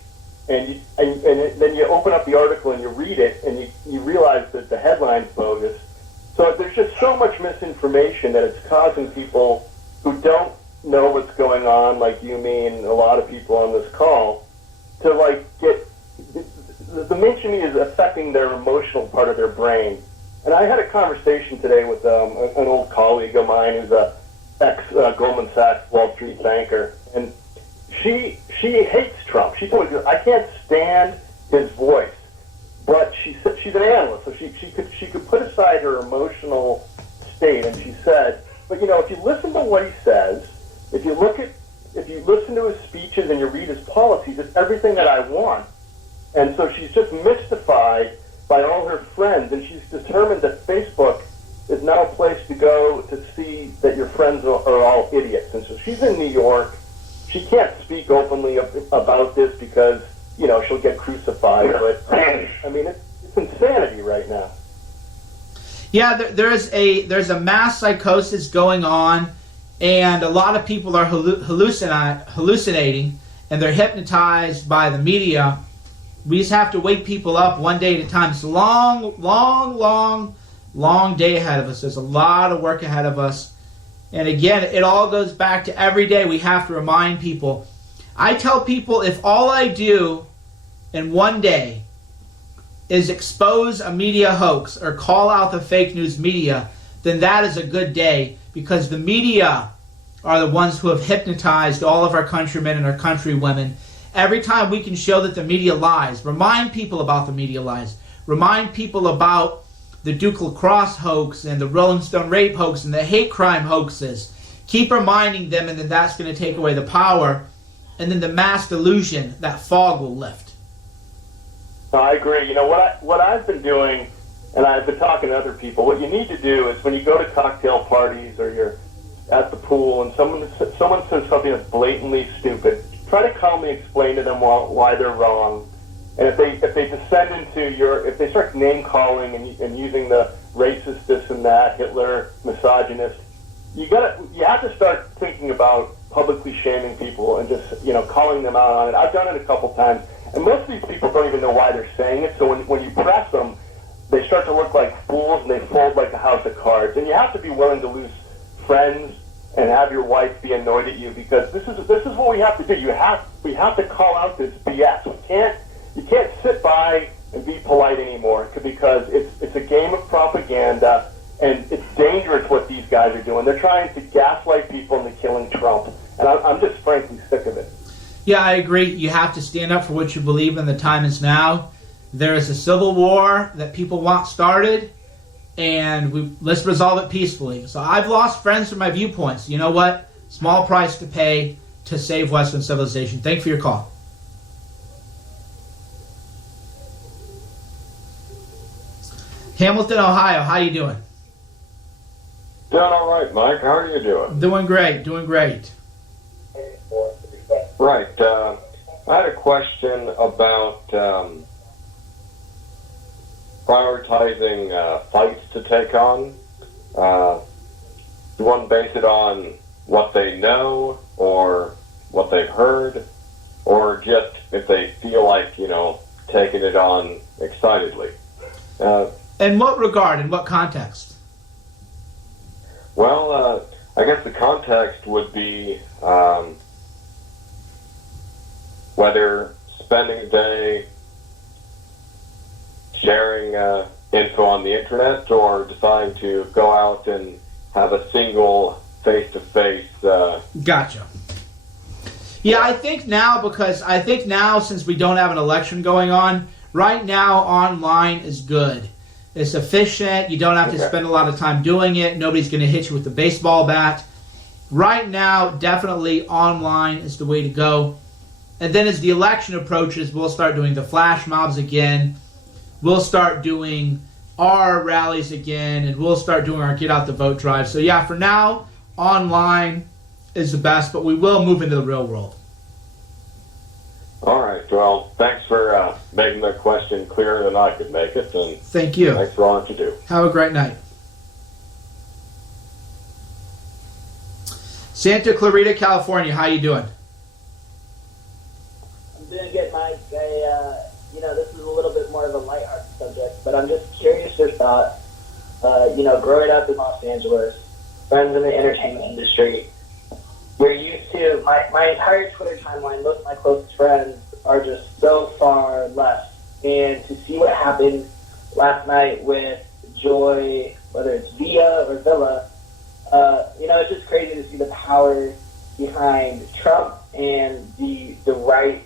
And then you open up the article and you read it, and you realize that the headline's bogus. So there's just so much misinformation that it's causing people who don't know what's going on, like you, me, and a lot of people on this call, to get the mainstream media is affecting their emotional part of their brain. And I had a conversation today with an old colleague of mine who's a ex-Goldman Sachs Wall Street banker, and she hates Trump. She told me, I can't stand his voice, but she's an analyst, so she could put aside her emotional state, and she said, but if you listen to what he says, if you listen to his speeches and you read his policies, it's everything that I want. And so she's just mystified by all her friends, and she's determined that Facebook is now a place to go to see that your friends are all idiots. And so she's in New York. She can't speak openly about this because, she'll get crucified. But, I mean, it's insanity right now. Yeah, there's a mass psychosis going on, and a lot of people are hallucinating, and they're hypnotized by the media. We just have to wake people up one day at a time. It's a long, long, long, long day ahead of us. There's a lot of work ahead of us. And again, it all goes back to every day we have to remind people. I tell people, if all I do in one day is expose a media hoax or call out the fake news media, then that is a good day, because the media are the ones who have hypnotized all of our countrymen and our countrywomen. Every time we can show that the media lies, remind people about the media lies, remind people about the Duke Lacrosse hoax and the Rolling Stone rape hoax and the hate crime hoaxes. Keep reminding them, and then that's going to take away the power, and then the mass delusion, that fog will lift. No, I agree. You know, what I've been doing, and I've been talking to other people, what you need to do is when you go to cocktail parties or you're at the pool and someone says something that's blatantly stupid, try to calmly explain to them why they're wrong. And if they descend into if they start name calling and using the racist this and that, Hitler, misogynist, you have to start thinking about publicly shaming people and just, calling them out on it. I've done it a couple times, and most of these people don't even know why they're saying it. So when you press them, they start to look like fools and they fold like a house of cards. And you have to be willing to lose friends and have your wife be annoyed at you, because this is what we have to do. We have to call out this BS. You can't sit by and be polite anymore, because it's a game of propaganda, and it's dangerous what these guys are doing. They're trying to gaslight people into killing Trump, and I'm just frankly sick of it. Yeah, I agree. You have to stand up for what you believe in. The time is now. There is a civil war that people want started, and let's resolve it peacefully. So I've lost friends for my viewpoints. You know what? Small price to pay to save Western civilization. Thank you for your call. Hamilton, Ohio, how you doing? Doing all right, Mike. How are you doing? Doing great, doing great. Right. I had a question about prioritizing fights to take on. You want to base it on what they know or what they've heard, or just if they feel like, taking it on excitedly. In what regard? In what context? Well, I guess the context would be whether spending a day sharing info on the internet, or deciding to go out and have a single face-to-face. Gotcha. Yeah, I think now, since we don't have an election going on, right now online is good. It's efficient. You don't have to spend a lot of time doing it. Nobody's going to hit you with a baseball bat. Right now, definitely online is the way to go. And then as the election approaches, we'll start doing the flash mobs again. We'll start doing our rallies again, and we'll start doing our get out the vote drive. So yeah, for now, online is the best, but we will move into the real world. All right. Well, thanks for making the question clearer than I could make it. And thank you. Thanks for all that you do. Have a great night. Santa Clarita, California. How you doing? I'm doing good, Mike. This is a little bit more of a lighthearted subject, but I'm just curious your thoughts. Growing up in Los Angeles, friends in the entertainment industry, we're used to, my entire Twitter timeline, most of my closest friends are just so far left. And to see what happened last night with Joy, whether it's Villa or Villa, it's just crazy to see the power behind Trump and the right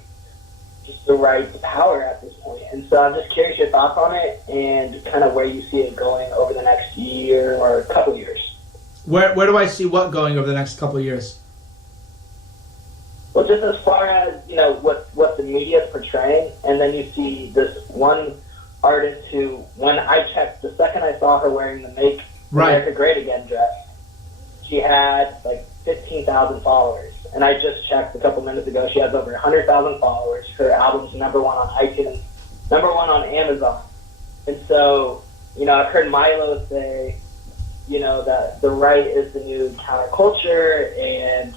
to power at this point. And so I'm just curious your thoughts on it and kind of where you see it going over the next year or a couple years. Where do I see what going over the next couple of years? Well, just as far as, what the media is portraying, and then you see this one artist who, when I checked, the second I saw her wearing the Make America Great Again dress, she had like 15,000 followers. And I just checked a couple minutes ago, she has over 100,000 followers. Her album's #1 on iTunes, #1 on Amazon. And so, I've heard Milo say, that the right is the new counterculture, and,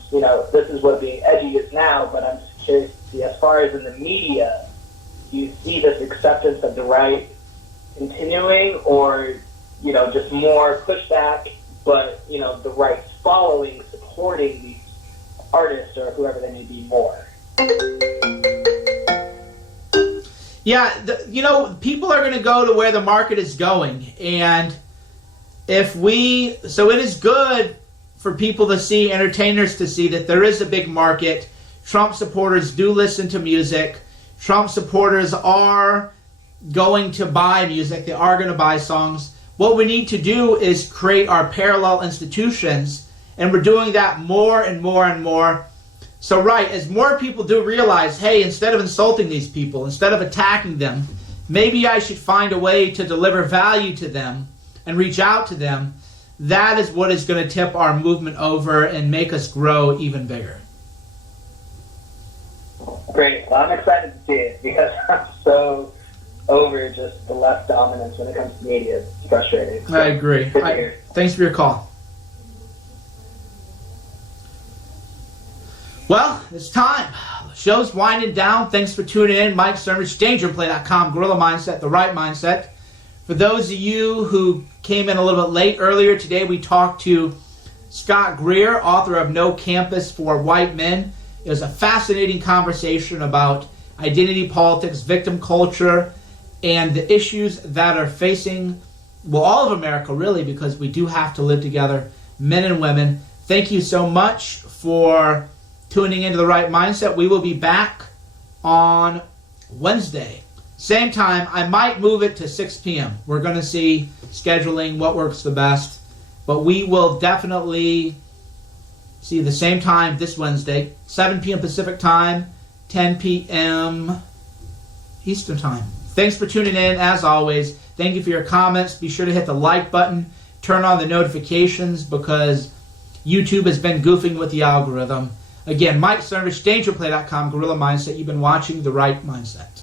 this is what being edgy is now. But I'm just curious to see, as far as in the media, do you see this acceptance of the right continuing, or, just more pushback, but, the right's following, supporting these artists or whoever they may be more? Yeah, people are going to go to where the market is going. And so it is good for people to see, entertainers to see that there is a big market. Trump supporters do listen to music. Trump supporters are going to buy music. They are going to buy songs. What we need to do is create our parallel institutions, and we're doing that more and more and more. So as more people do realize, hey, instead of insulting these people, instead of attacking them, maybe I should find a way to deliver value to them and reach out to them. That is what is going to tip our movement over and make us grow even bigger. Great. Well, I'm excited to see it because I'm so over just the left dominance when it comes to media. It's frustrating. I agree. Thanks for your call. Well, it's time. The show's winding down. Thanks for tuning in. Mike Cernovich, DangerPlay.com, Guerrilla Mindset, The Right Mindset. For those of you who came in a little bit late earlier today, we talked to Scott Greer, author of No Campus for White Men. It was a fascinating conversation about identity politics, victim culture, and the issues that are facing, all of America, really, because we do have to live together, men and women. Thank you so much for tuning into The Right Mindset. We will be back on Wednesday. Same time. I might move it to 6 p.m. We're going to see scheduling, what works the best. But we will definitely see the same time this Wednesday, 7 p.m. Pacific time, 10 p.m. Eastern time. Thanks for tuning in, as always. Thank you for your comments. Be sure to hit the like button. Turn on the notifications because YouTube has been goofing with the algorithm. Again, Mike Cernovich, DangerPlay.com, Guerrilla Mindset. You've been watching The Right Mindset.